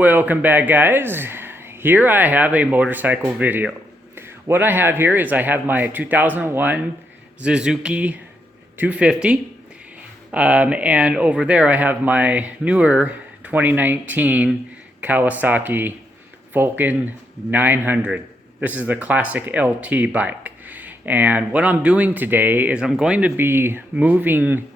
Welcome back, guys. Here I have a motorcycle video. What I have here is I have my 2001 Suzuki 250 and over there I have my newer 2019 Kawasaki Vulcan 900. This is the classic LT bike, and what I'm doing today is I'm going to be moving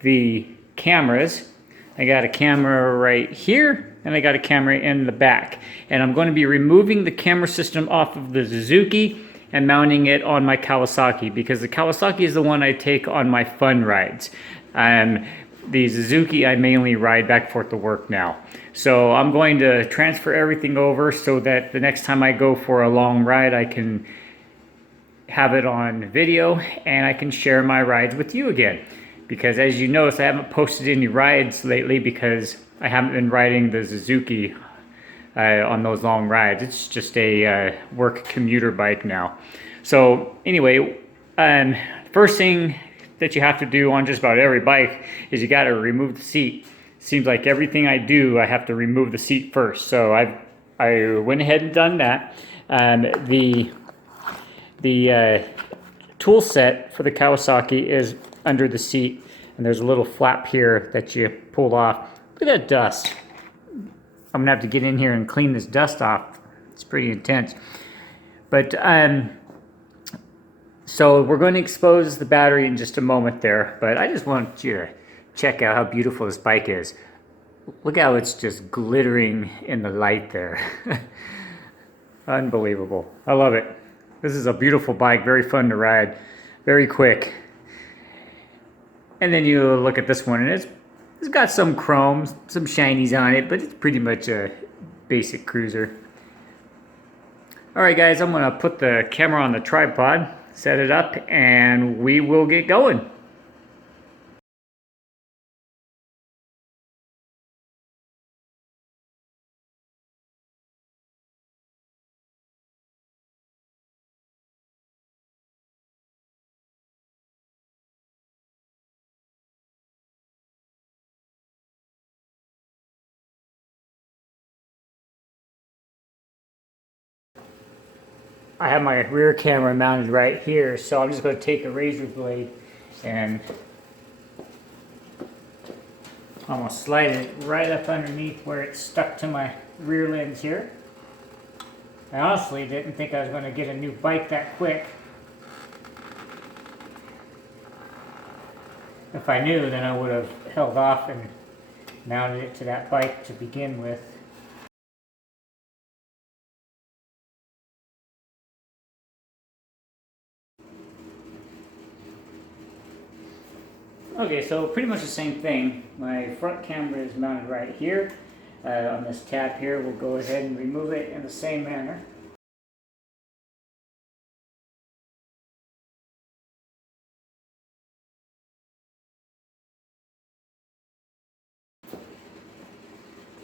the cameras. I got a camera right here and I got a camera in the back, and I'm going to be removing the camera system off of the Suzuki and mounting it on my Kawasaki, because the Kawasaki is the one I take on my fun rides. The Suzuki I mainly ride back and forth to work now. So I'm going to transfer everything over so that the next time I go for a long ride I can have it on video and I can share my rides with you again. Because as you notice, I haven't posted any rides lately because I haven't been riding the Suzuki on those long rides. It's just a work commuter bike now. So anyway, first thing that you have to do on just about every bike is you got to remove the seat. Seems like everything I do, I have to remove the seat first. So I went ahead and done that. The tool set for the Kawasaki is under the seat, and there's a little flap here that you pull off. Look at that dust. I'm gonna have to get in here and clean this dust off. It's pretty intense. But so we're going to expose the battery in just a moment there, but I just want you to check out how beautiful this bike is. Look how it's just glittering in the light there. Unbelievable. I love it. This is a beautiful bike, very fun to ride, very quick. And then you look at this one, and it's got some chrome, some shinies on it, but it's pretty much a basic cruiser. Alright guys, I'm going to put the camera on the tripod, set it up, and we will get going. I have my rear camera mounted right here, so I'm just going to take a razor blade and I'm going to slide it right up underneath where it's stuck to my rear lens here. I honestly didn't think I was going to get a new bike that quick. If I knew, then I would have held off and mounted it to that bike to begin with. Okay, so pretty much the same thing. My front camera is mounted right here. On this tab here, we'll go ahead and remove it in the same manner.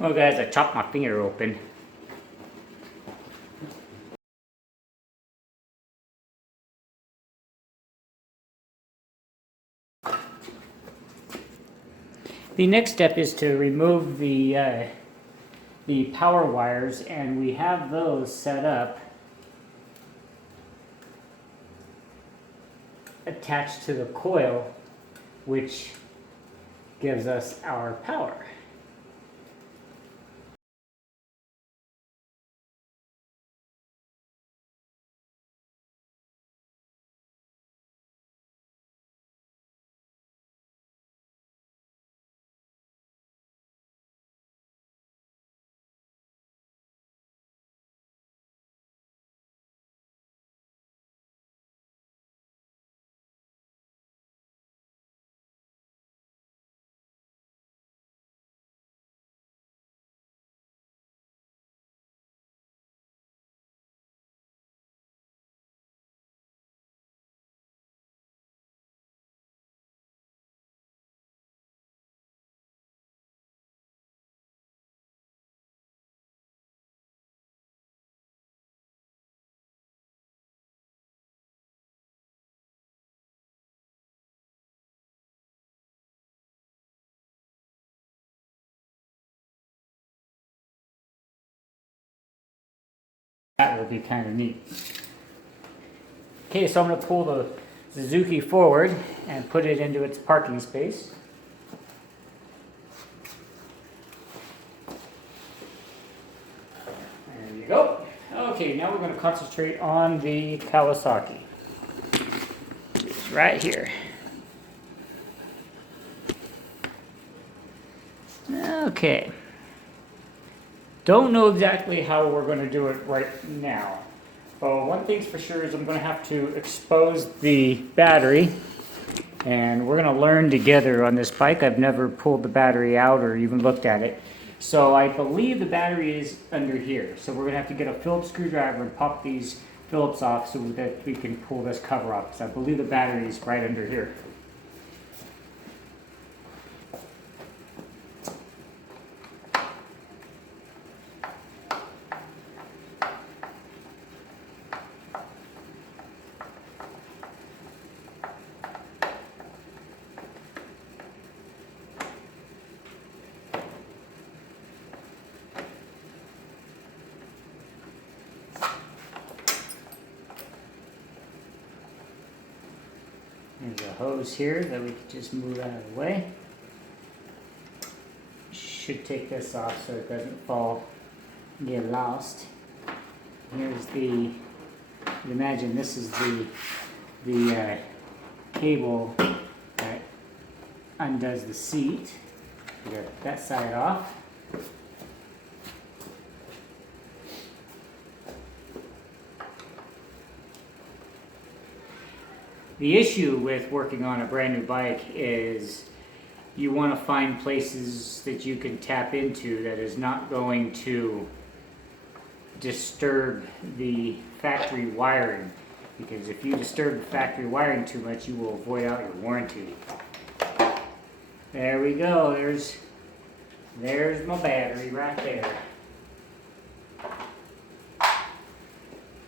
Oh guys, I chopped my finger open. The next step is to remove the power wires, and we have those set up attached to the coil, which gives us our power. That would be kind of neat. Okay, so I'm going to pull the Suzuki forward and put it into its parking space. There you go. Okay, now we're going to concentrate on the Kawasaki. It's right here. Okay. Don't know exactly how we're going to do it right now. But one thing's for sure is I'm going to have to expose the battery. And we're going to learn together on this bike. I've never pulled the battery out or even looked at it. So I believe the battery is under here. So we're going to have to get a Phillips screwdriver and pop these Phillips off so that we can pull this cover off. Because I believe the battery is right under here. There's a hose here that we can just move out of the way. Should take this off so it doesn't fall and get lost. Here's the, imagine this is the cable that undoes the seat. We got that side off. The issue with working on a brand new bike is you want to find places that you can tap into that is not going to disturb the factory wiring. Because if you disturb the factory wiring too much, you will void out your warranty. There we go. There's my battery right there.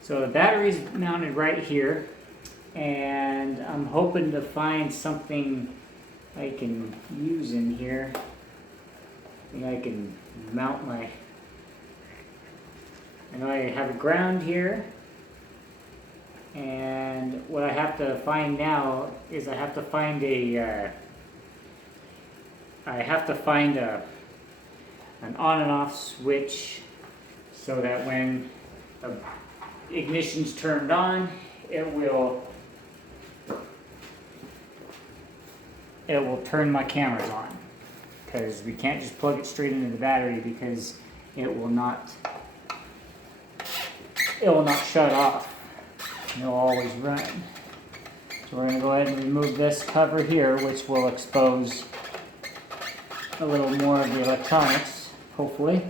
So the battery's mounted right here. And I'm hoping to find something I can use in here. I think I can mount my, I know I have a ground here, and what I have to find now is I have to find an on and off switch so that when the ignition's turned on, it will turn my cameras on, because we can't just plug it straight into the battery because it will not shut off. It'll always run. So we're going to go ahead and remove this cover here, which will expose a little more of the electronics, hopefully.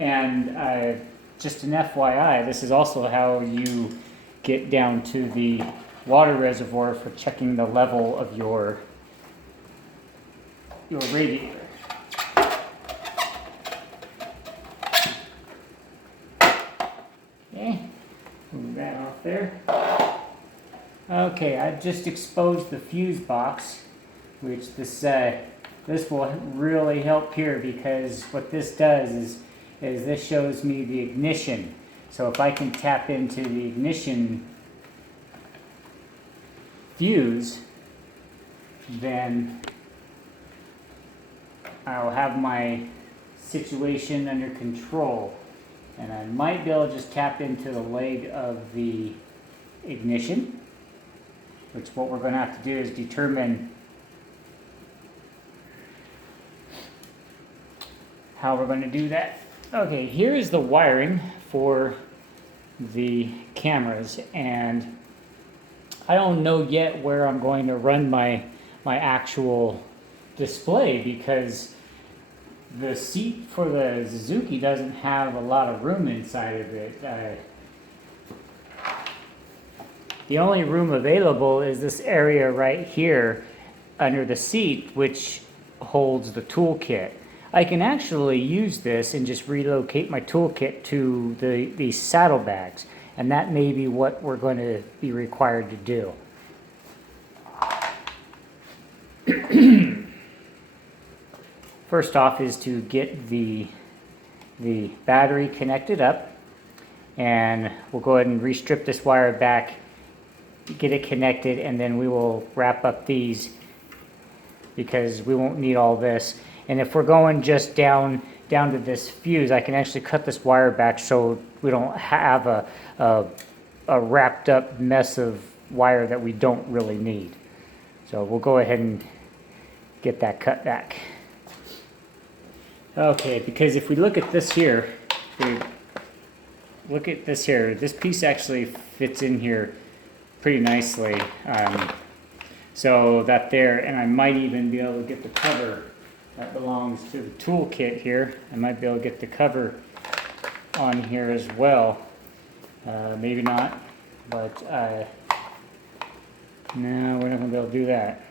And just an FYI, this is also how you get down to the water reservoir for checking the level of your radiator. Okay, move that off there. Okay, I've just exposed the fuse box, which this will really help here, because what this does is this shows me the ignition. So if I can tap into the ignition fuse, then I'll have my situation under control. And I might be able to just tap into the leg of the ignition, which what we're going to have to do is determine how we're going to do that. Okay, here is the wiring for the cameras, and I don't know yet where I'm going to run my actual display, because the seat for the Suzuki doesn't have a lot of room inside of it. The only room available is this area right here under the seat, which holds the toolkit. I can actually use this and just relocate my toolkit to these saddlebags, and that may be what we're going to be required to do. First off is to get the battery connected up, and we'll go ahead and restrip this wire back, get it connected, and then we will wrap up these because we won't need all this. And if we're going just down to this fuse, I can actually cut this wire back so we don't have a wrapped up mess of wire that we don't really need. So we'll go ahead and get that cut back. Okay, because if we look at this here, this piece actually fits in here pretty nicely. So that there, and I might even be able to get the cover that belongs to the tool kit here. I might be able to get the cover on here as well. Maybe not, but no, we're not gonna be able to do that.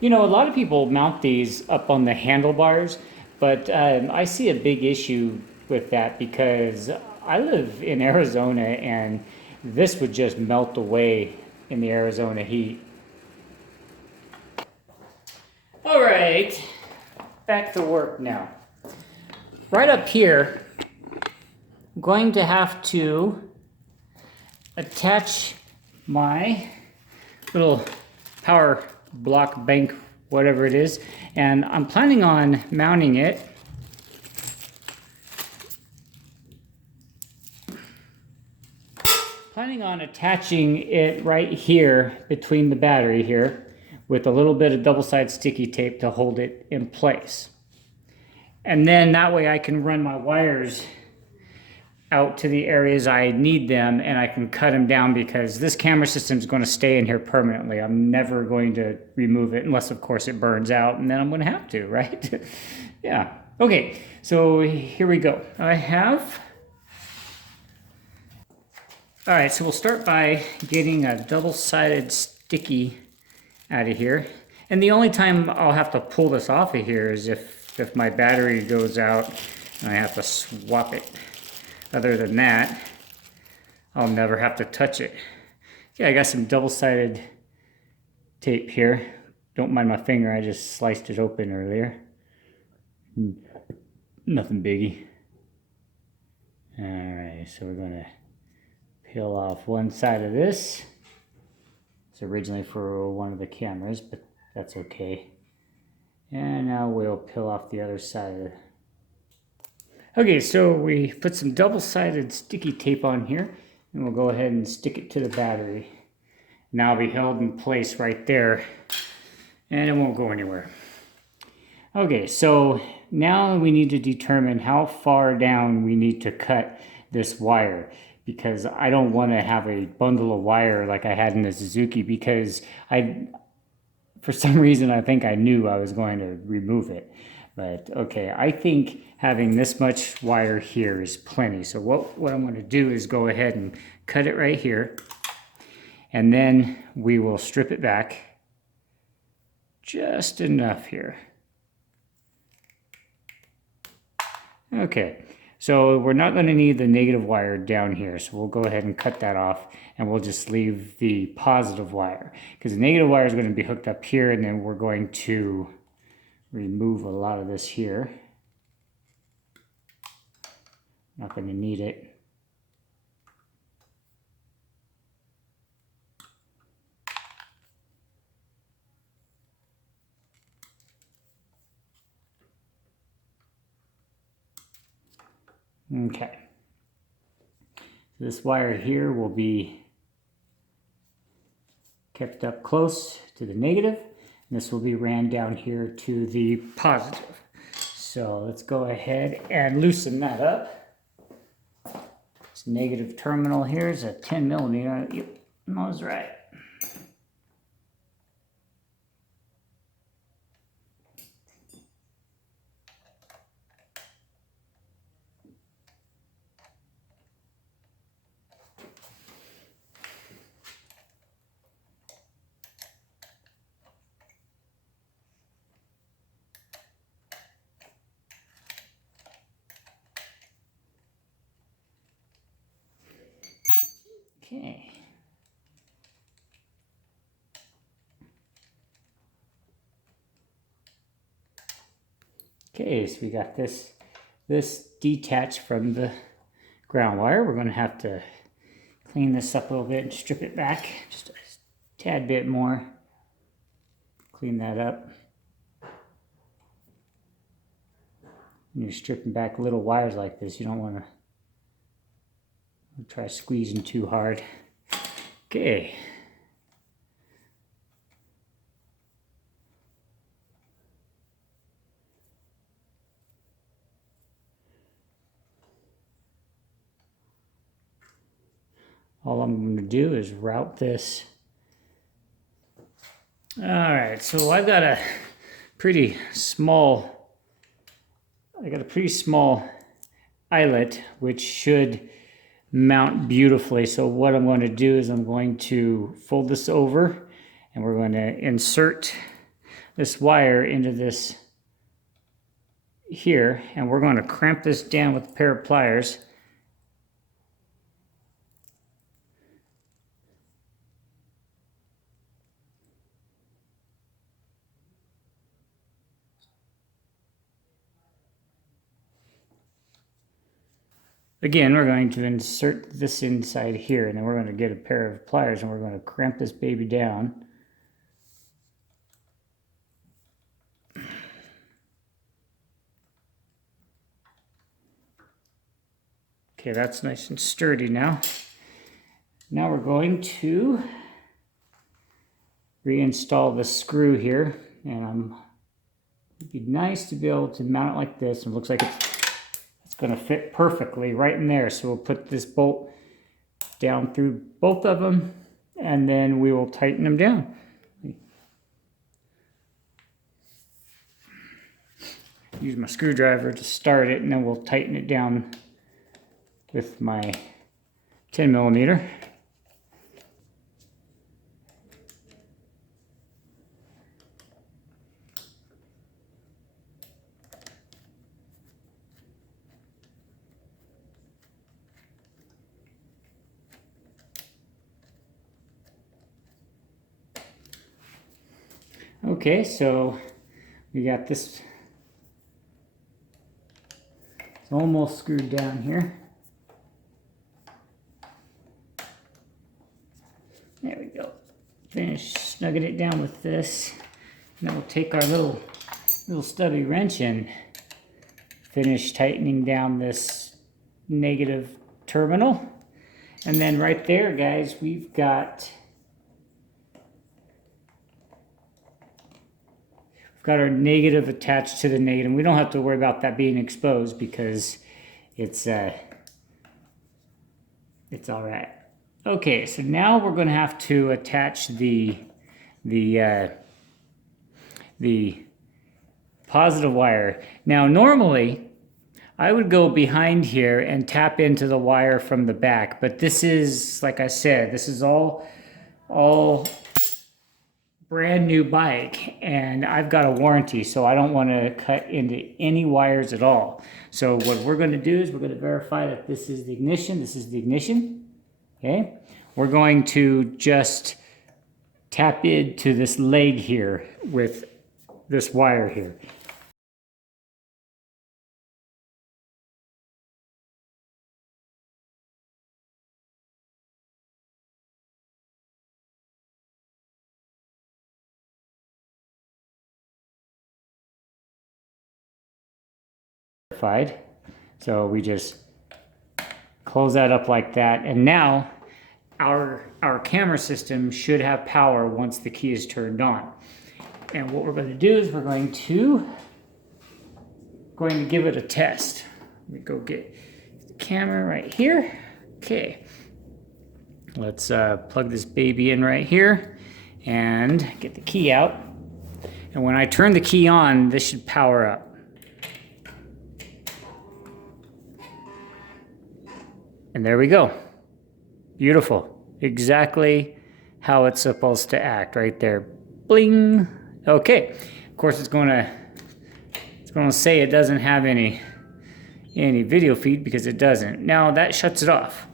You know, a lot of people mount these up on the handlebars, but I see a big issue with that because I live in Arizona and this would just melt away in the Arizona heat. All right, back to work now. Right up here, I'm going to have to attach my little power block bank, whatever it is, and I'm planning on mounting it attaching it right here between the battery here with a little bit of double-sided sticky tape to hold it in place. And then that way I can run my wires out to the areas I need them, and I can cut them down because this camera system is going to stay in here permanently. I'm never going to remove it unless, of course, it burns out, and then I'm going to have to, right? Yeah. Okay, so here we go. All right, so we'll start by getting a double-sided sticky out of here. And the only time I'll have to pull this off of here is if my battery goes out and I have to swap it. Other than that, I'll never have to touch it. Yeah, I got some double-sided tape here. Don't mind my finger, I just sliced it open earlier. Nothing biggie. All right, so we're gonna peel off one side of this. It's originally for one of the cameras, but that's okay. And now we'll peel off the other side. Okay, so we put some double-sided sticky tape on here, and we'll go ahead and stick it to the battery. Now it'll be held in place right there, and it won't go anywhere. Okay, so now we need to determine how far down we need to cut this wire, because I don't want to have a bundle of wire like I had in the Suzuki, because for some reason I think I knew I was going to remove it. But okay, I think having this much wire here is plenty. So what I'm going to do is go ahead and cut it right here, and then we will strip it back just enough here. Okay, so we're not going to need the negative wire down here, so we'll go ahead and cut that off, and we'll just leave the positive wire, because the negative wire is going to be hooked up here, and then we're going to remove a lot of this here. Not going to need it. Okay. So this wire here will be kept up close to the negative. This will be ran down here to the positive. So let's go ahead and loosen that up. This negative terminal here is a 10 millimeter. Yep, that was right. Okay. Okay, so we got this detached from the ground wire. We're going to have to clean this up a little bit and strip it back just a tad bit more. Clean that up. When you're stripping back little wires like this, you don't want to try squeezing too hard. Okay. All I'm going to do is route this. All right, so I've got a pretty small eyelet, which should mount beautifully. So what I'm going to do is I'm going to fold this over, and we're going to insert this wire into this here, and we're going to cramp this down with a pair of pliers. Again, we're going to insert this inside here, and then we're going to get a pair of pliers, and we're going to cramp this baby down. Okay, that's nice and sturdy now. Now we're going to reinstall the screw here, and it'd be nice to be able to mount it like this, and it looks like it's going to fit perfectly right in there. So we'll put this bolt down through both of them, and then we will tighten them down. Use my screwdriver to start it, and then we'll tighten it down with my 10 millimeter. Okay, so we got this. It's almost screwed down here. There we go. Finish snugging it down with this. Now we'll take our little stubby wrench and finish tightening down this negative terminal. And then right there, guys, we've got our negative attached to the negative. We don't have to worry about that being exposed because it's all right. Okay, so now we're going to have to attach the positive wire. Now normally I would go behind here and tap into the wire from the back, but this is, like I said, this is all brand new bike, and I've got a warranty, so I don't want to cut into any wires at all. So what we're going to do is we're going to verify that this is the ignition. This is the ignition. Okay, we're going to just tap into this leg here with this wire here. So we just close that up like that, and now our camera system should have power once the key is turned on. And what we're going to do is we're going to give it a test. Let me go get the camera right here. Okay, let's plug this baby in right here and get the key out. And when I turn the key on, this should power up. And there we go. Beautiful. Exactly how it's supposed to act right there. Bling. Okay. Of course it's going to say it doesn't have any video feed because it doesn't. Now that shuts it off.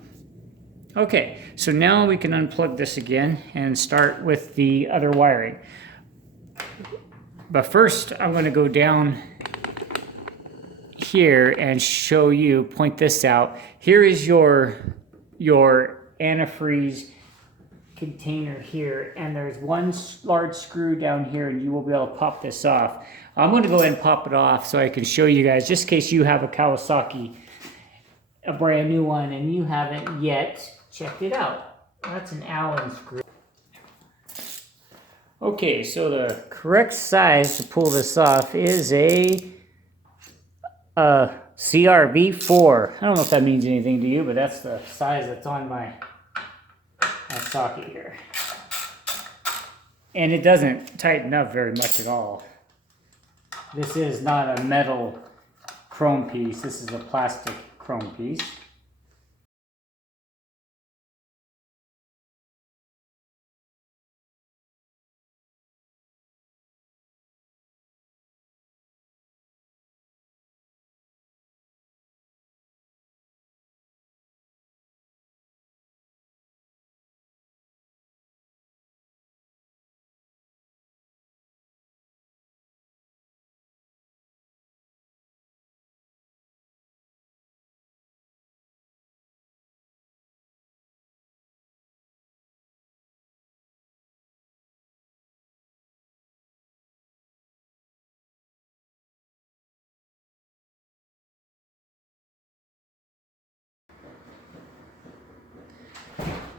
Okay. So now we can unplug this again and start with the other wiring. But first I'm going to go down here and show you, point this out. Here is your antifreeze container here, and there's one large screw down here, and you will be able to pop this off. I'm going to go ahead and pop it off so I can show you guys, just in case you have a Kawasaki, a brand new one, and you haven't yet checked it out. That's an Allen screw. Okay, so the correct size to pull this off is a CRV4. I don't know if that means anything to you, but that's the size that's on my socket here. And it doesn't tighten up very much at all. This is not a metal chrome piece. This is a plastic chrome piece.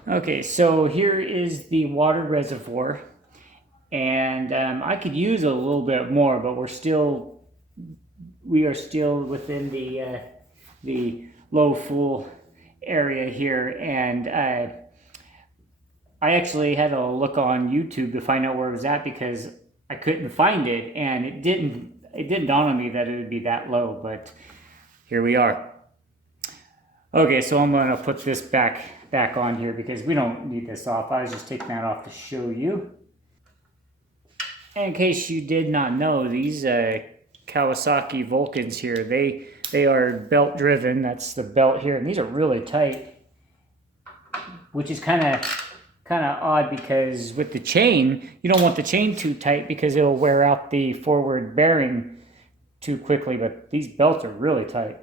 Okay, so here is the water reservoir, and I could use a little bit more, but we are still within the low full area here, and I actually had to look on YouTube to find out where it was at because I couldn't find it, and it didn't dawn on me that it would be that low, but here we are. Okay, so I'm going to put this back on here because we don't need this off. I was just taking that off to show you. And in case you did not know, these Kawasaki Vulcans here, they are belt driven. That's the belt here, and these are really tight, which is kind of odd because with the chain, you don't want the chain too tight because it'll wear out the forward bearing too quickly, but these belts are really tight.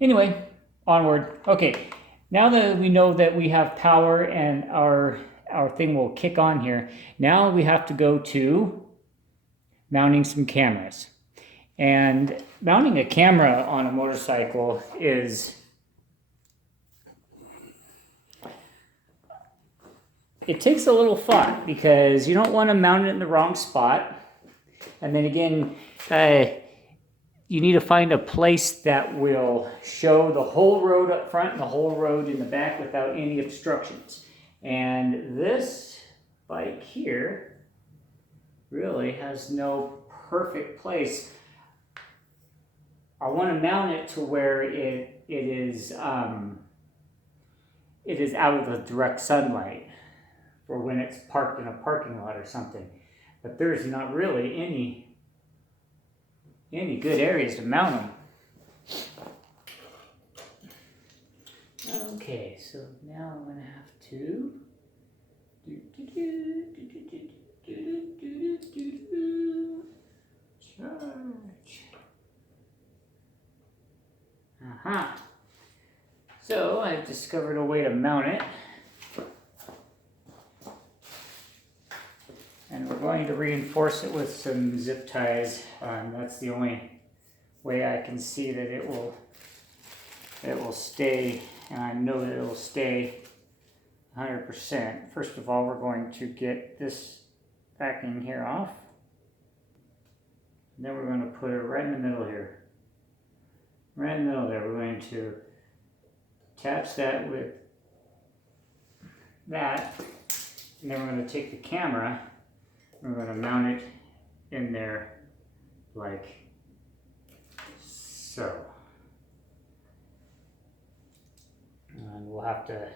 Anyway, onward. Okay, now that we know that we have power and our thing will kick on here, now we have to go to mounting some cameras. And mounting a camera on a motorcycle it takes a little thought because you don't want to mount it in the wrong spot. And then again, you need to find a place that will show the whole road up front and the whole road in the back without any obstructions. And this bike here really has no perfect place. I want to mount it to where it is out of the direct sunlight for when it's parked in a parking lot or something. But there's not really any good areas to mount them. Okay, so now I'm going to have to charge. So I've discovered a way to mount it. And we're going to reinforce it with some zip ties. That's the only way I can see that it will stay, and I know that it will stay 100%. First of all, we're going to get this backing here off. And then we're going to put it right in the middle here. Right in the middle there. We're going to attach that with that. And then we're going to take the camera. We're going to mount it in there like so. And we'll have to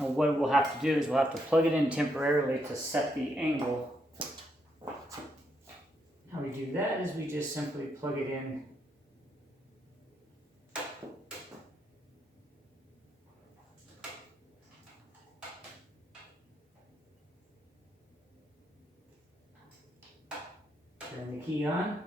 Now what we'll have to do is we'll have to plug it in temporarily to set the angle. How we do that is we just simply plug it in. Turn the key on.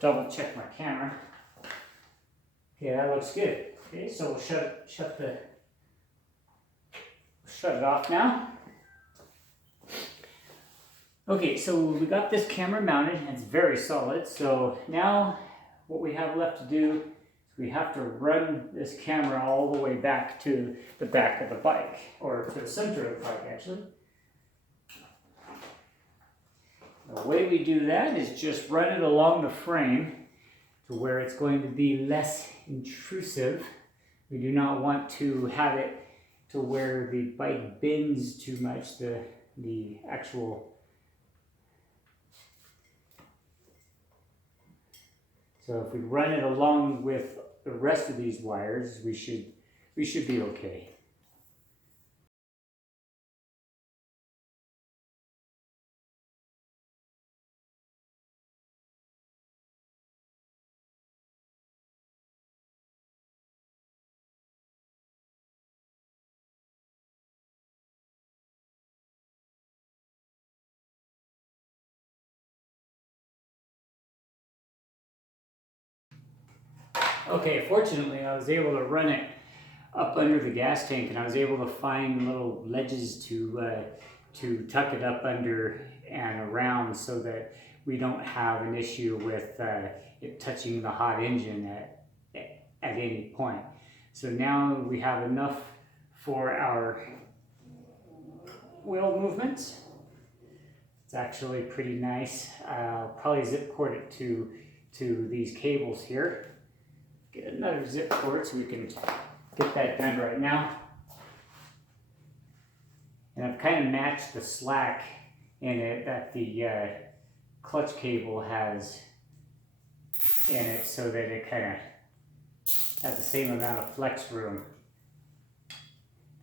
Double check my camera. Okay, that looks good. Okay, so we'll shut it off now. Okay, so we got this camera mounted and it's very solid. So now what we have left to do is we have to run this camera all the way back to the back of the bike, or to the center of the bike actually. The way we do that is just run it along the frame to where it's going to be less intrusive. We do not want to have it to where the bike bends too much, the actual. So if we run it along with the rest of these wires, we should be okay. Okay, fortunately I was able to run it up under the gas tank, and I was able to find little ledges to tuck it up under and around so that we don't have an issue with it touching the hot engine at any point. So now we have enough for our wheel movements. It's actually pretty nice. I'll probably zip cord it to these cables here. Get another zip cord so we can get that done right now. And I've kind of matched the slack in it that the clutch cable has in it so that it kind of has the same amount of flex room.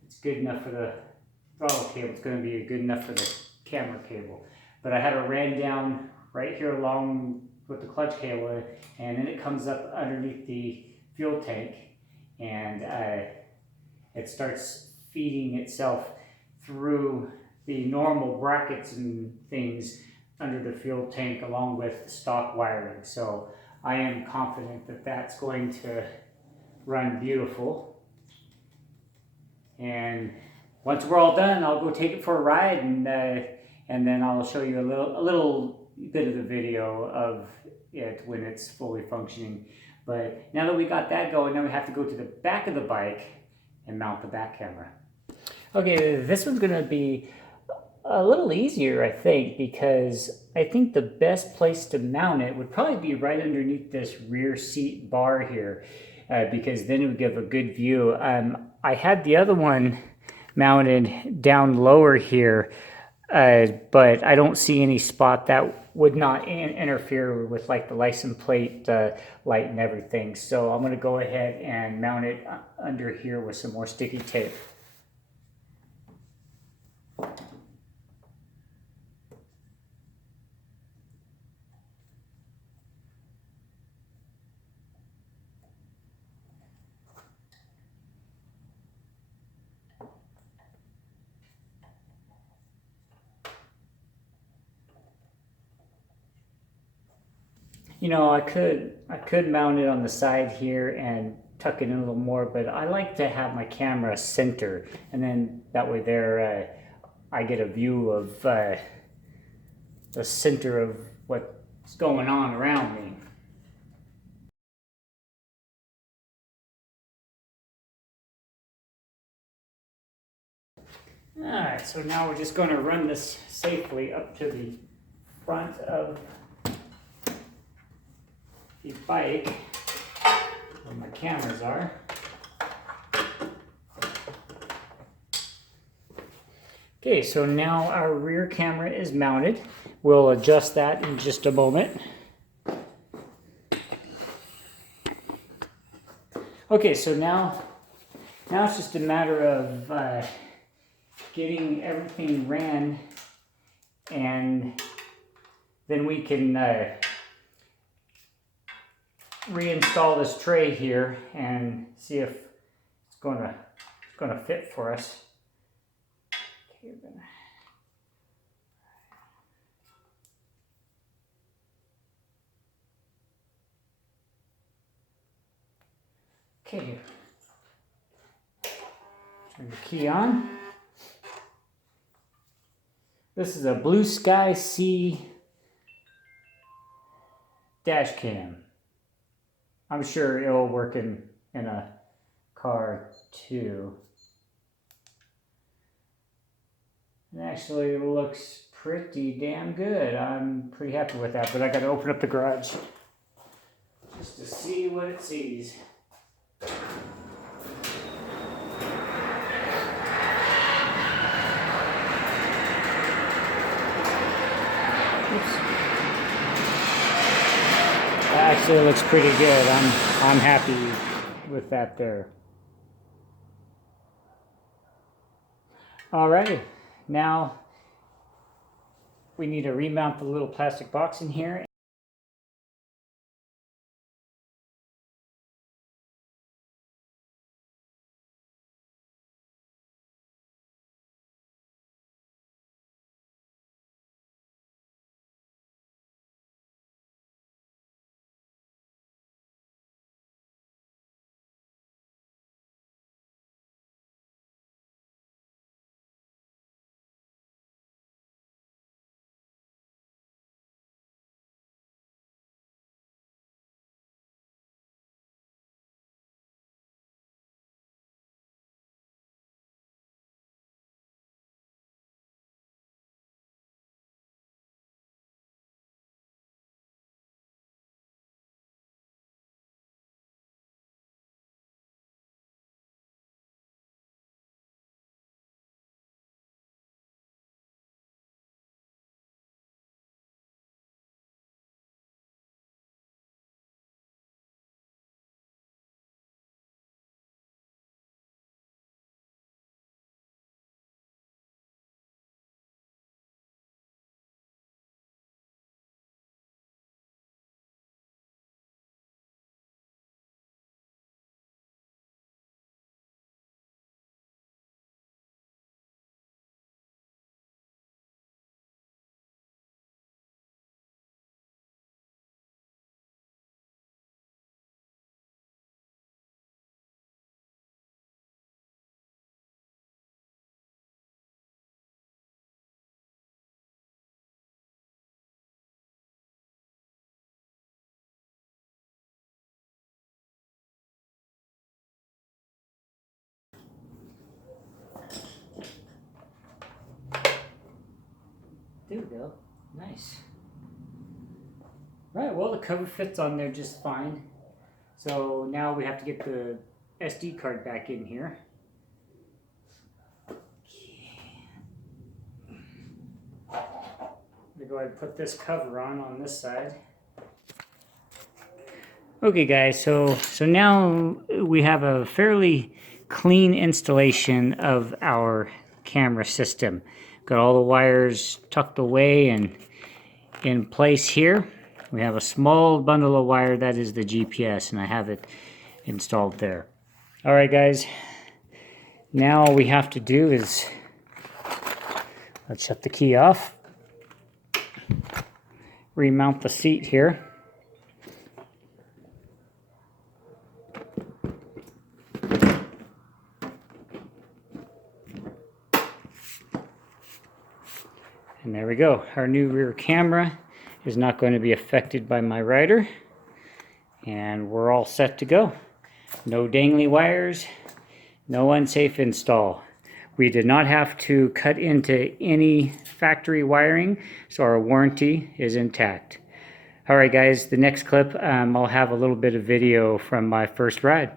It's good enough for the throttle cable. It's going to be good enough for the camera cable. But I have it ran down right here along with the clutch cable, and then it comes up underneath the fuel tank, and it starts feeding itself through the normal brackets and things under the fuel tank along with stock wiring. So I am confident that that's going to run beautiful. And once we're all done, I'll go take it for a ride, and then I'll show you a little bit of the video of it when it's fully functioning. But now that we got that going, now we have to go to the back of the bike and mount the back camera. Okay, this one's gonna be a little easier, I think, because I think the best place to mount it would probably be right underneath this rear seat bar here, because then it would give a good view. I had the other one mounted down lower here, but I don't see any spot that would not interfere with like the license plate light and everything. So I'm going to go ahead and mount it under here with some more sticky tape. You know, I could mount it on the side here and tuck it in a little more, but I like to have my camera center, and then that way there I get a view of the center of what's going on around me. Alright, so now we're just going to run this safely up to the front of the bike where my cameras are. Okay, so now our rear camera is mounted. We'll adjust that in just a moment. Okay, so now it's just a matter of getting everything ran, and then we can reinstall this tray here and see if it's gonna fit for us. Okay, okay, turn the key on. This is a Blue Sky C dash cam. I'm sure it'll work in a car too. It actually looks pretty damn good. I'm pretty happy with that, but I gotta open up the garage just to see what it sees. Actually, it looks pretty good. I'm happy with that there. Alrighty, now we need to remount the little plastic box in here. There we go. Nice. Right, well, the cover fits on there just fine. So now we have to get the SD card back in here. I'm gonna go ahead and put this cover on this side. Okay guys, so now we have a fairly clean installation of our camera system. Got all the wires tucked away and in place here. We have a small bundle of wire that is the GPS, and I have it installed there. All right guys, now all we have to do is, let's shut the key off, remount the seat here. And there we go. Our new rear camera is not going to be affected by my rider. And we're all set to go. No dangly wires, no unsafe install. We did not have to cut into any factory wiring, so our warranty is intact. All right, guys, the next clip, I'll have a little bit of video from my first ride.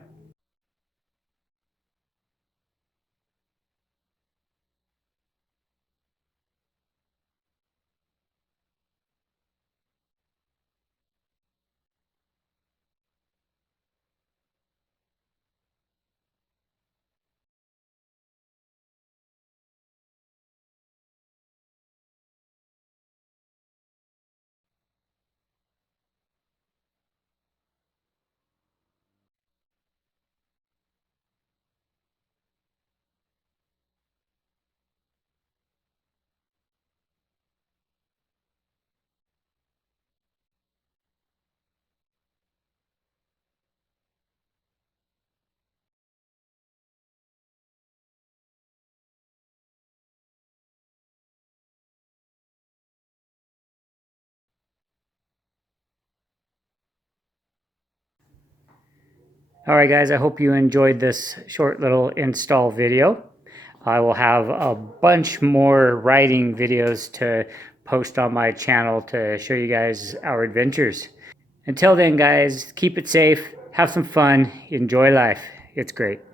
All right, guys, I hope you enjoyed this short little install video. I will have a bunch more riding videos to post on my channel to show you guys our adventures. Until then, guys, keep it safe, have some fun, enjoy life. It's great.